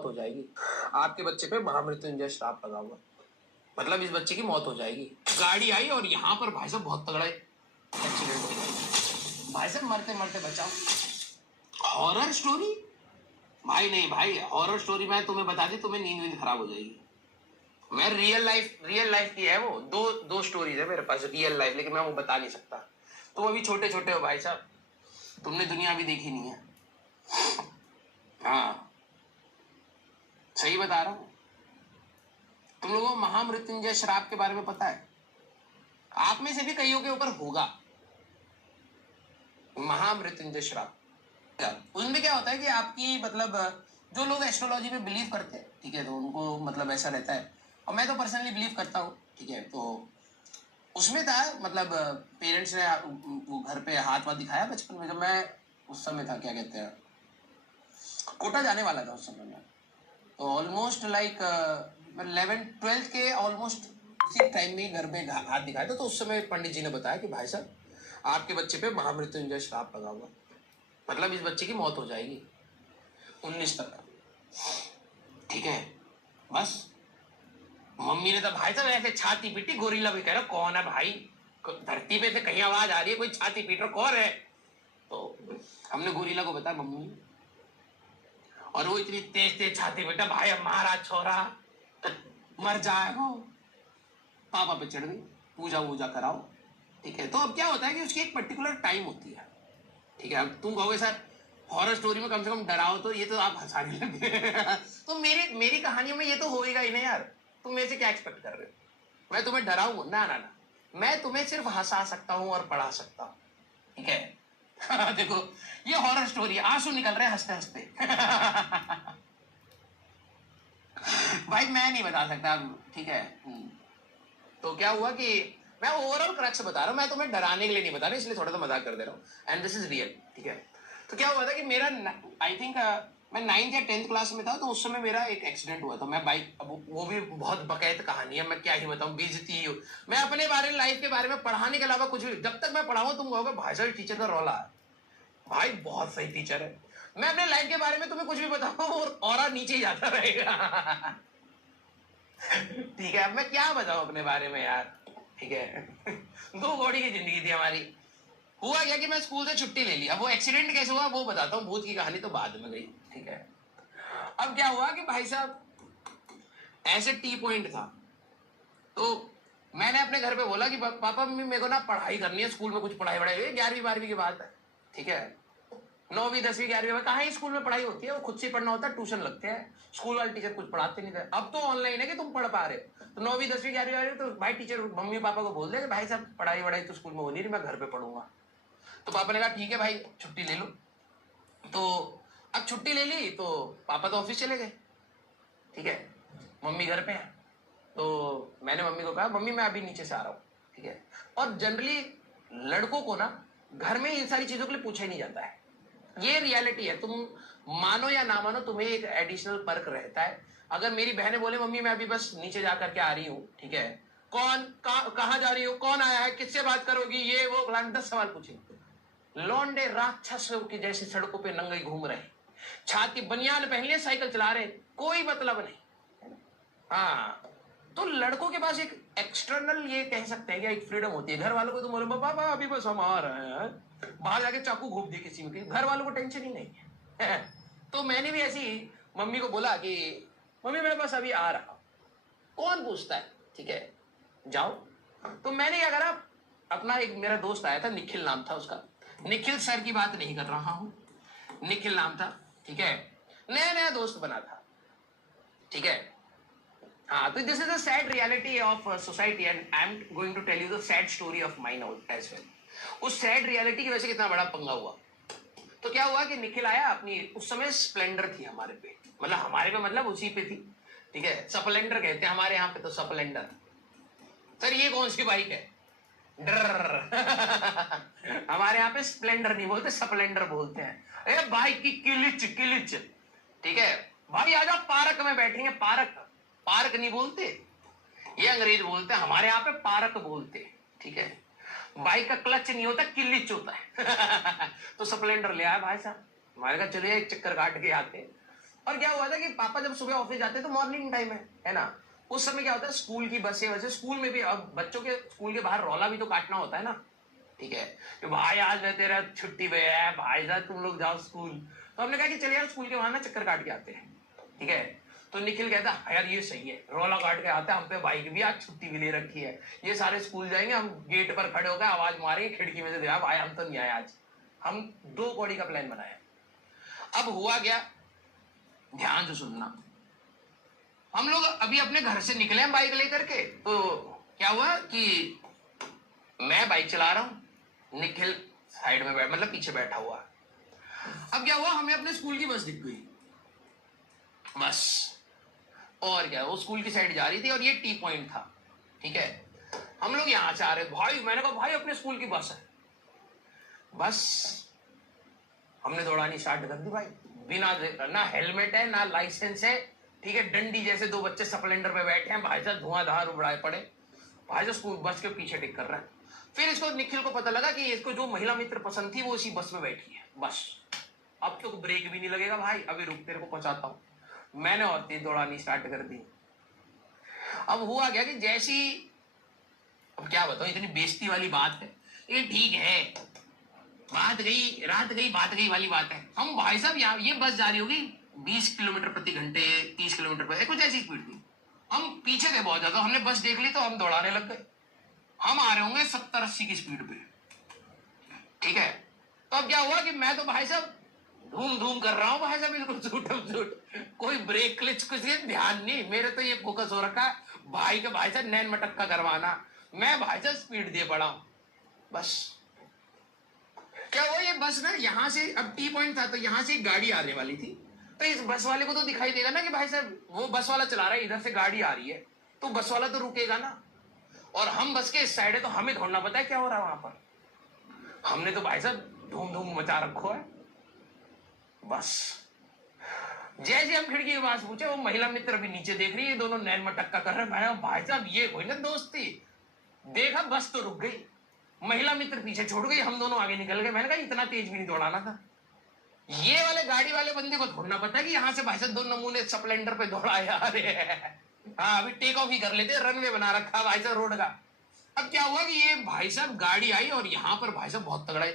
मौत हो जाएगी। आपके बच्चे पे महामृत्युंजय श्राप लगा हुआ, मतलब इस बच्चे की मौत हो जाएगी। गाड़ी आई और यहाँ पर भाई साहब बहुत तगड़ा एक्सीडेंट हो गया। भाई साहब मरते मरते बचाओ। हॉरर स्टोरी भाई नहीं भाई, हॉरर स्टोरी मैं तुम्हें बता दी, तुम्हें नींद खराब हो जाएगी। मैं रियल लाइफ की है वो, दो स्टोरीज है मेरे पास रियल लाइफ, लेकिन मैं वो बता नहीं सकता। तुम अभी छोटे छोटे हो भाई साहब, तुमने दुनिया भी देखी नहीं है। हाँ सही बता रहा हूं। तुम लोगों को महामृत्युंजय श्राप के बारे में पता है? आप में से भी कईयों के ऊपर होगा महामृत्युंजय श्राप। उसमें क्या होता है कि आपकी मतलब जो लोग एस्ट्रोलॉजी में बिलीव करते हैं, ठीक है, तो उनको मतलब ऐसा रहता है, और मैं तो पर्सनली बिलीव करता हूँ, ठीक है। तो उसमें था मतलब पेरेंट्स ने वो घर पे हाथ वाथ दिखाया बचपन में, जब मैं उस समय था, क्या कहते हैं, कोटा जाने वाला था उस समय में। तो ऑलमोस्ट लाइक 11th-12th के ऑलमोस्ट उसी टाइम में घर में हाथ दिखाया था। तो उस समय पंडित जी ने बताया कि भाई साहब आपके बच्चे पे महामृत्युंजय श्राप लगा हुआ, मतलब इस बच्चे की मौत हो जाएगी 19 तक, ठीक है। बस मम्मी ने तो भाई साहब ऐसे छाती पीटी, गोरिल्ला भी कह रहा कौन है भाई, धरती पे से कहीं आवाज आ रही है, कोई छाती पीट रहा, कौन है? तो हमने गोरिल्ला को बताया मम्मी, और वो इतनी तेज तेज छाती पीटा, भाई महाराज छोरा मर जाएगा। पापा पे चढ़ गई, पूजा वूजा कराओ, ठीक है। तो अब क्या होता है कि उसकी एक पर्टिकुलर टाइम होती है, ठीक है। अब तुम कहोगे सर हॉरर स्टोरी में कम से कम डराओ, तो ये तो आप हंसाने लगे तो मेरी कहानियों में ये तो होएगा ही नहीं यार, तुम मेरे से क्या एक्सपेक्ट कर रहे हो? मैं तुम्हें डराऊंगा? ना ना ना, मैं तुम्हें सिर्फ हंसा सकता हूँ और पढ़ा सकता हूँ, ठीक है देखो ये हॉरर स्टोरी, आंसू निकल रहे हैं हंसते हंसते भाई मैं नहीं बता सकता, ठीक है। तो क्या हुआ कि मैं ओवरऑल क्रक्स बता रहा हूँ, मैं तुम्हें डराने के लिए नहीं बता रहा, इसलिए थोड़ा सा मजाक कर दे रहा हूँ, एंड दिस इज रियल, ठीक है। तो क्या हुआ था कि मेरा आई थिंक मैं 9th या 10th क्लास में था, तो उस समय मेरा एक एक्सीडेंट हुआ था। मैं बाइक, वो भी बहुत बकैत कहानी है, मैं क्या ही बताऊं, बेइज्जती हूँ मैं अपने बारे में, लाइफ के बारे में, पढ़ाने के अलावा कुछ भी, जब तक मैं पढ़ाऊँ तुम कहोगे भाई साहब टीचर का रौला है, भाई बहुत सही टीचर है। मैं अपने लाइफ के बारे में तुम्हें कुछ भी बताऊं और नीचे ही जाता रहेगा ठीक है। अब मैं क्या बताऊं अपने बारे में यार, ठीक है 2 घोड़ी की जिंदगी थी हमारी। हुआ क्या कि मैं स्कूल से छुट्टी ले ली, अब वो एक्सीडेंट कैसे हुआ वो बताता हूँ, भूत की कहानी तो बाद में गई, ठीक है। अब क्या हुआ कि भाई साहब ऐसे टी पॉइंट था, तो मैंने अपने घर पे बोला कि पापा मम्मी मेरे को ना पढ़ाई करनी है, स्कूल में कुछ पढ़ाई वढ़ाई, 11वीं 12वीं की बात है, ठीक है। 9वीं 10वीं 11वीं में कहाँ ही स्कूल में पढ़ाई होती है, वो खुद से पढ़ना होता है, ट्यूशन लगते हैं, स्कूल वाले टीचर कुछ पढ़ाते नहीं थे। अब तो ऑनलाइन है कि तुम पढ़ पा रहे हो, तो 9वीं 10वीं 11वीं 12वीं तो भाई टीचर मम्मी पापा को बोल दे कि भाई साहब पढ़ाई वढ़ाई तो स्कूल में हो नहीं रही, मैं घर पे पढ़ूंगा। तो पापा ने कहा ठीक है भाई छुट्टी ले लो। तो अब छुट्टी ले ली तो पापा तो ऑफिस चले गए, ठीक है, मम्मी घर पे है। तो मैंने मम्मी को कहा मम्मी मैं अभी नीचे से आ रहा हूँ, ठीक है। और जनरली लड़कों को ना घर में इन सारी चीजों के लिए पूछा ही नहीं जाता है, ये रियलिटी है, तुम मानो या ना मानो, तुम्हें एक एडिशनल पर्क रहता है। अगर मेरी बहनें बोले मम्मी मैं अभी बस नीचे जाकर के आ रही हूँ, ठीक है, कौन कहाँ जा रही हो, कौन आया है, किससे बात करोगी, ये वो 10 सवाल पूछेंगे। लौंडे राक्षसों की जैसे सड़कों पे नंगे घूम रहे, छाती बनियान पहन लिए साइकिल चला रहे, कोई मतलब नहीं। हाँ तो लड़कों के पास एक एक्सटर्नल ये कह सकते हैं कि एक फ्रीडम होती है। घर वालों को तो बोलो पापा अभी बस हम आ रहे हैं, बाहर जाके चाकू घोप दिए किसी में, घर वालों को टेंशन ही नहीं है तो मैंने भी ऐसी मम्मी को बोला कि मम्मी मैं बस अभी आ रहा हूं, कौन पूछता है, ठीक है, जाओ। तो मैंने क्या करा, अपना एक मेरा दोस्त आया था, निखिल नाम था उसका, निखिल सर की बात नहीं कर रहा हूं, निखिल नाम था, ठीक है, नया नया दोस्त बना था, ठीक है। हाँ तो this is the sad reality of society and I am going to tell you the sad story of mine as well. उस सैड रियलिटी की वजह से कितना बड़ा पंगा हुआ। तो क्या हुआ कि निखिल आया, अपनी उस समय स्प्लेंडर थी हमारे पे, मतलब हमारे पे मतलब उसी पे थी, ठीक है, स्प्लेंडर कहते हैं हमारे यहाँ पे तो, स्प्लेंडर। सर ये कौन सी बाइक है, डर हमारे यहाँ पे स्प्लेंडर नहीं बोलते, स्प्लेंडर बोलते हैं। ए बाइक की किलिच किलिच, ठीक है, भाई आजा पार्क में बैठेंगे, पार्क, पार्क नहीं बोलते, ये अंग्रेज बोलते हैं, हमारे यहाँ पे पार्क बोलते, ठीक है। बाइक का क्लच नहीं होता, किलिच होता है तो स्प्लेंडर ले आया भाई साहब, हमारे कहा चलिए एक चक्कर काट के आते। और क्या हुआ था कि पापा जब सुबह ऑफिस जाते हैं तो मॉर्निंग टाइम है ना, उस समय क्या होता है स्कूल की बसें वैसे स्कूल में भी, अब बच्चों के स्कूल के बाहर रौला भी तो काटना होता है ना, ठीक है, कि भाई आज मैं तेरा छुट्टी पे है भाई साहब तुम लोग जाओ स्कूल। तो हमने कहा कि चलिए यार स्कूल के वहां ना चक्कर काट के आते हैं, ठीक है। तो निखिल कहता है यार ये सही है, रौला काट के आता है, हम पे बाइक भी आज छुट्टी भी ले रखी है, ये सारे स्कूल जाएंगे, हम गेट पर खड़े होकर आवाज मारेंगे खिड़की में से, देखा भाई हम तो नहीं आए आज। हम 2 कौड़ी का प्लान बनाया। अब हुआ क्या, ध्यान से सुनना, हम लोग अभी अपने घर से निकले हैं बाइक लेकर के, तो क्या हुआ कि मैं बाइक चला रहा हूं, निखिल साइड में बैठ मतलब पीछे बैठा हुआ। अब क्या हुआ, हमें अपने स्कूल की बस दिख गई, बस, और क्या, वो स्कूल की साइड जा रही थी और ये टी पॉइंट था, ठीक है। हम लोग यहां से आ रहे, भाई मैंने कहा भाई अपने स्कूल की बस है, बस हमने दौड़ानी स्टार्ट कर दी भाई, बिना ना हेलमेट है ना लाइसेंस है, ठीक है, डंडी जैसे 2 बच्चे स्प्लेंडर पे बैठे हैं, भाई साहब धुआंधार उड़ाए पड़े, भाई साहब स्कूल बस के पीछे टिक कर रहा है। फिर इसको निखिल को पता लगा कि इसको जो महिला मित्र पसंद थी वो इसी बस में बैठी है, बस अब तो ब्रेक भी नहीं लगेगा भाई, अभी रुक तेरे को पहुंचाता हूं। मैंने और तेज दौड़ानी स्टार्ट कर दी। अब हुआ क्या कि जैसी, अब क्या बताऊं इतनी बेइज्जती वाली बात है, ये ठीक है, बात गई रात गई बात गई वाली बात है। हम भाई साहब यहाँ ये बस जा रही होगी 20 किलोमीटर प्रति घंटे 30 किलोमीटर पर कुछ ऐसी स्पीड थी, हम पीछे थे बहुत ज्यादा, हमने बस देख ली तो हम दौड़ाने लग गए, हम आ रहे होंगे 70-80 की स्पीड पे, ठीक है। तो अब क्या हुआ कि मैं तो भाई साहब धूम धूम कर रहा हूँ भाई साहब, बिल्कुल झूठ, कोई ब्रेक क्लिच कुछ ध्यान नहीं, मेरे तो ये फोकस हो रखा है भाई का, भाई साहब नैन मटक्का करवाना, मैं भाई साहब स्पीड दे पड़ा हूं, बस। क्या हुआ, ये बस ना यहाँ से, अब टी पॉइंट था तो यहाँ से एक गाड़ी आने वाली थी, तो इस बस वाले को तो दिखाई देगा ना कि भाई साहब वो बस वाला चला रहा है, इधर से गाड़ी आ रही है, तो बस वाला तो रुकेगा ना, और हम बस के इस साइड है तो हमें ढूंढना पता है क्या हो रहा है वहां पर। हमने तो भाई साहब धूम धूम मचा रखो है, बस जैसे हम खिड़की के पास पूछे वो महिला मित्र अभी नीचे देख रही है, दोनों नैन मटक्का कर रहे हैं, भाई साहब ये कोई ना दोस्ती, देखा बस तो रुक गई, महिला मित्र पीछे छोड़ गई, हम दोनों आगे निकल गए। मैंने कहा इतना तेज भी नहीं दौड़ाना था, ये वाले गाड़ी वाले बंदे को ढूंढना पता है कि यहाँ से भाई साहब 2 नमूने स्प्लेंडर पे दौड़ाए आ रहे हैं, हाँ अभी टेक ऑफ ही कर लेते, रनवे बना रखा भाई साहब रोड का। अब क्या हुआ कि ये भाई साहब गाड़ी आई और यहाँ पर भाई साहब बहुत तगड़ा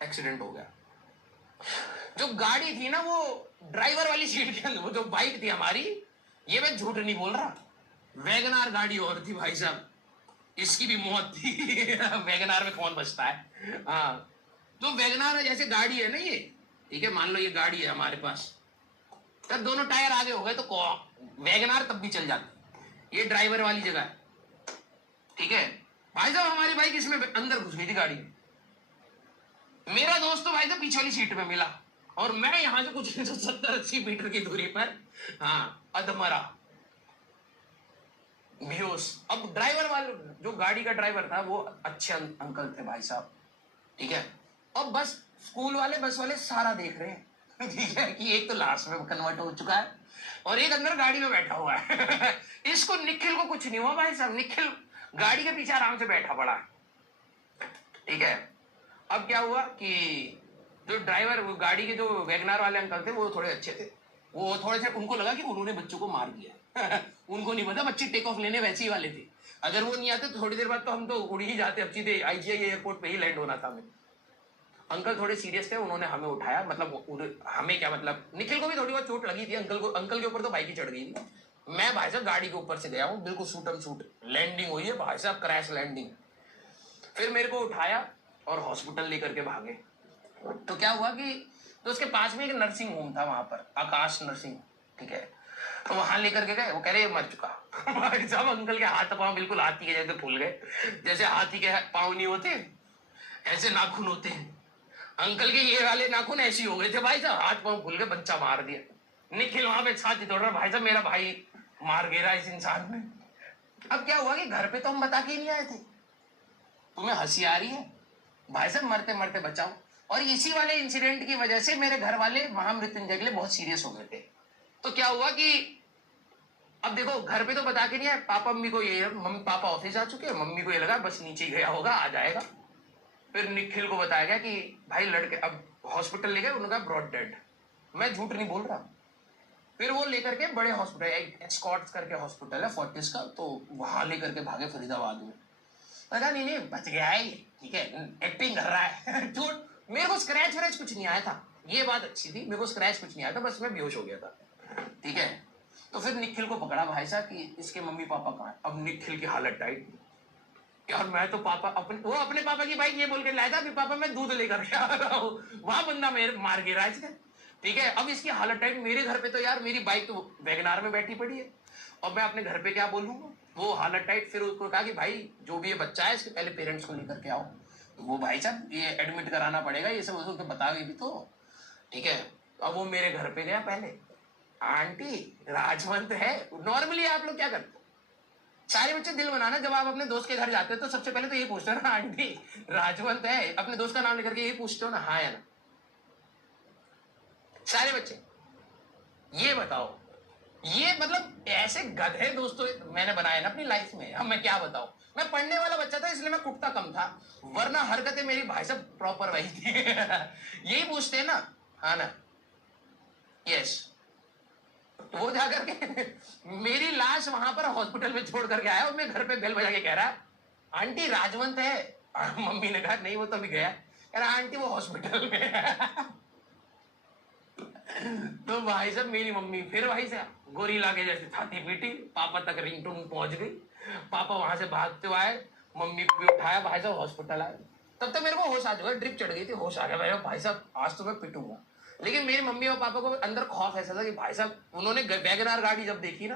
एक्सीडेंट हो गया। जो गाड़ी थी ना वो ड्राइवर वाली सीट के अंदर, वो जो बाइक थी हमारी, ये मैं झूठ नहीं बोल रहा, वैगनार गाड़ी और थी भाई साहब, इसकी भी मौत थी वैगनार में कौन बचता है, हाँ तो वैगनार जैसे गाड़ी है ना ये, ठीक है, मान लो ये गाड़ी है हमारे पास, तब दोनों टायर आगे हो गए तो वैगनार तब भी चल जाती, ये ड्राइवर वाली जगह है, ठीक है। भाई साहब हमारी बाइक इसमें अंदर घुस गई थी गाड़ी, मेरा दोस्त तो भाई साहब पीछे वाली सीट पे मिला और मैं यहां से कुछ 70-80 मीटर की दूरी पर, हाँ अधमरा बेहोश। अब ड्राइवर वाले, जो गाड़ी का ड्राइवर था वो अच्छे अंकल थे भाई साहब, ठीक है। अब बस स्कूल वाले बस वाले सारा देख रहे हैं ठीक है कि एक तो लास्ट में कन्वर्ट हो चुका है और एक अंदर गाड़ी में बैठा हुआ है इसको निखिल को कुछ नहीं हुआ भाई साहब, निखिल गाड़ी के पीछे आराम से बैठा पड़ा, ठीक है। अब क्या हुआ कि जो ड्राइवर, वो गाड़ी के जो वैगनार वाले अंकल थे वो थोड़े अच्छे थे, वो थोड़े से उनको लगा कि उन्होंने बच्चों को मार दिया उनको नहीं पता बच्चे टेक ऑफ लेने वैसे ही वाले थे, अगर वो नहीं आते तो थोड़ी देर बाद तो हम तो उड़ ही जाते, अब सीधे आईजीआई एयरपोर्ट पे ही लैंड होना था हमें। अंकल थोड़े सीरियस थे, उन्होंने हमें उठाया, मतलब हमें क्या मतलब निखिल को भी थोड़ी बहुत चोट लगी थी, अंकल के ऊपर तो बाइक ही चढ़ गई थी। मैं भाई साहब गाड़ी के ऊपर से गया हूँ, बिल्कुल शूटम शूट लैंडिंग हुई है भाई साहब, क्रैश लैंडिंग। फिर मेरे को उठाया और हॉस्पिटल लेकर के भागे। तो क्या हुआ कि तो उसके पास में एक नर्सिंग होम था वहां पर, आकाश नर्सिंग, ठीक है, तो वहां लेकर के गए, वो कह रहे मर चुका भाई साहब अंकल के हाथ पांव बिल्कुल हाथी के जैसे फूल गए, जैसे हाथी के पांव नहीं होते ऐसे नाखून होते हैं, अंकल के ये वाले नाखून ऐसे हो गए थे भाई साहब, हाथ पांव फूल गए, बच्चा मार दिया। निखिल वहां पे साथ ही दौड़ रहा, भाई साहब मेरा भाई मार गिरा इस इंसान ने। अब क्या हुआ कि घर पे तो हम बता के ही नहीं आए थे, तुम्हें हंसी आ रही है भाई साहब, मरते मरते बचाओ, और इसी वाले इंसिडेंट की वजह से मेरे घर वाले महामृत्युंजय के लिए बहुत सीरियस हो गए थे। तो क्या हुआ कि अब देखो घर पे तो बता के नहीं आए, पापा मम्मी को ये, मम्मी पापा ऑफिस आ चुके हैं, मम्मी को ये लगा बस नीचे ही गया होगा आ जाएगा। फिर निखिल को बताया गया कि भाई लड़के अब हॉस्पिटल ले गए, उन्होंने कहा ब्रॉड डेड। मैं झूठ नहीं बोल रहा, फिर वो लेकर के बड़े हॉस्पिटल, एस्कॉर्ट्स करके हॉस्पिटल है फोर्टिस का, तो वहां लेकर के भागे फरीदाबाद में। पता नहीं नहीं बच गया है ये, ठीक है, एक्टिंग कर रहा है। झूठ। मेरे को स्क्रैच व्रैच कुछ नहीं आया था, ये बात अच्छी थी, मेरे को स्क्रैच कुछ नहीं आया था, बस मैं बेहोश हो गया था, ठीक है। तो फिर निखिल को पकड़ा भाई साहब कि इसके मम्मी पापा कहाँ है। अब निखिल की हालत टाइट यार, मैं तो पापा अपने पापा की बाइक ये बोल के लाया था कि पापा मैं दूध लेकर के आ रहा हूँ, वहां बंदा मेरे मार गिरा इसने, ठीक है। अब इसकी हालत टाइट, मेरे घर पे तो यार मेरी बाइक तो वैगनार में बैठी पड़ी है, और मैं अपने घर पे क्या बोलूंगा, वो हालत टाइट। फिर उसको कहा कि भाई जो भी ये बच्चा है इसके पहले पेरेंट्स को लेकर के आओ, तो वो भाई साहब ये एडमिट कराना पड़ेगा, ये सब उसको बताओगे भी तो, ठीक है। अब वो मेरे घर पे गया पहले, आंटी राजवंत है। नॉर्मली आप लोग क्या करते हो, सारे बच्चे दिल बनाना, जब आप अपने दोस्त के घर जाते हो तो सबसे पहले तो ये पूछते हो ना, आंटी राजवंत है, अपने दोस्त का नाम लेकर के यही पूछते हो ना, हाँ या ना। सारे बच्चे ये बताओ, ये मतलब ऐसे गधे दोस्तों मैंने बनाए ना अपनी लाइफ में, अब मैं क्या बताऊं। मैं पढ़ने वाला बच्चा था इसलिए मैं कुटता कम था, वरना हरकतें मेरी भाई साहब प्रॉपर वही थी। यही पूछते हैं ना, हाँ ना, यस। तो वो जाकर के मेरी लाश वहां पर हॉस्पिटल में छोड़ करके आया, और मैं घर पे बेल बजा के कह रहा आंटी राजवंत है। मम्मी ने कहा नहीं वो तो अभी गया, कह रहा आंटी वो हॉस्पिटल में है। तो भाई साहब मेरी मम्मी फिर भाई साहब गोरीला के जैसे छाती पीटी, पापा तक रिंगटोन पहुंच गई, पापा वहां से भागते हुए आए, मम्मी को भी उठाया, भाई साहब हॉस्पिटल आए। तब तक मेरे को होश आ चुका, ड्रिप चढ़ गई थी, होश आ गया भाई साहब आज तो मैं पिटूंगा। लेकिन मेरी मम्मी और पापा को अंदर खौफ ऐसा था कि भाई साहब उन्होंने वैगनार गाड़ी जब देखी ना,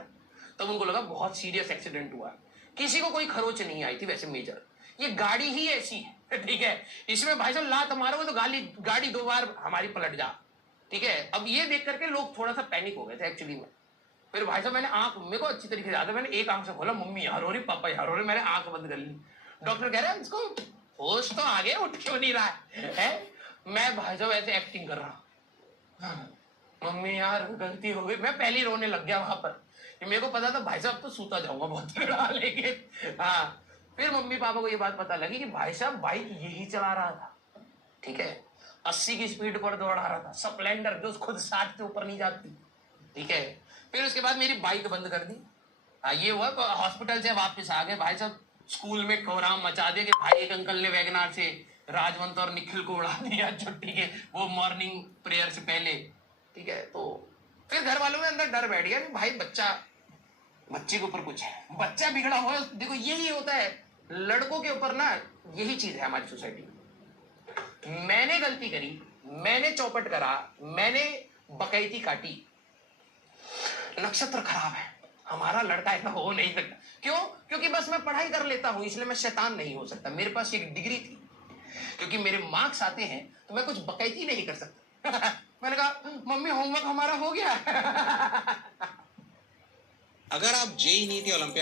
तब उनको लगा बहुत सीरियस एक्सीडेंट हुआ है। किसी को कोई खरोच नहीं आई थी वैसे मेजर, ये गाड़ी ही ऐसी है, ठीक है, इसमें भाई साहब लात मारोगे तो गाड़ी 2 बार हमारी पलट जा, ठीक है। अब ये देख करके लोग थोड़ा सा पैनिक हो गए थे एक्चुअली में। फिर भाई साहब मैंने आंख, मेरे को अच्छी तरीके से याद है, मैंने एक आंख से खोला, मम्मी यहाँ रो रही, पापा यहाँ रो रहे, मैंने आंख बंद कर ली। डॉक्टर कह रहे हैं इसको होश तो आ गया, उठ क्यों नहीं रहा है? मैं भाई साहब ऐसे एक्टिंग कर रहा, हाँ, मम्मी यार गलती हो गई, मैं पहले ही रोने लग गया वहां पर। मेरे को पता था भाई साहब तो सूता जाऊंगा बहुत तगड़ा, लेकिन हाँ। फिर मम्मी पापा को ये बात पता लगी कि भाई साहब बाइक यही चला रहा था, ठीक है, 80 की स्पीड पर दौड़ा रहा था, स्प्लेंडर जो खुद 60 से ऊपर नहीं जाती, ठीक है। फिर उसके बाद मेरी बाइक बंद कर दी। ये हुआ हॉस्पिटल से वापस आ गए भाई साहब, स्कूल में कोहराम मचा दिया कि भाई एक अंकल ने वैगनार से राजवंत और निखिल को उड़ा दिया छुट्टी के वो मॉर्निंग प्रेयर से पहले, ठीक है। तो फिर घर वालों में अंदर डर बैठ गया कि भाई बच्चे के ऊपर कुछ है, बच्चा बिगड़ा हुआ है। देखो यही होता है लड़कों के ऊपर ना, यही चीज है हमारी सोसाइटी में। मैंने गलती करी, मैंने चौपट करा, मैंने बकैती काटी, नक्षत्र खराब है, हमारा लड़का ऐसा हो नहीं सकता। क्यों? क्योंकि बस मैं पढ़ाई कर लेता हूं इसलिए मैं शैतान नहीं हो सकता। मेरे पास एक डिग्री थी, क्योंकि मेरे मार्क्स आते हैं तो मैं कुछ बकैती नहीं कर सकता। मैंने कहा मम्मी होमवर्क हमारा हो गया। अगर आप जेई नीट या ओलंपियाड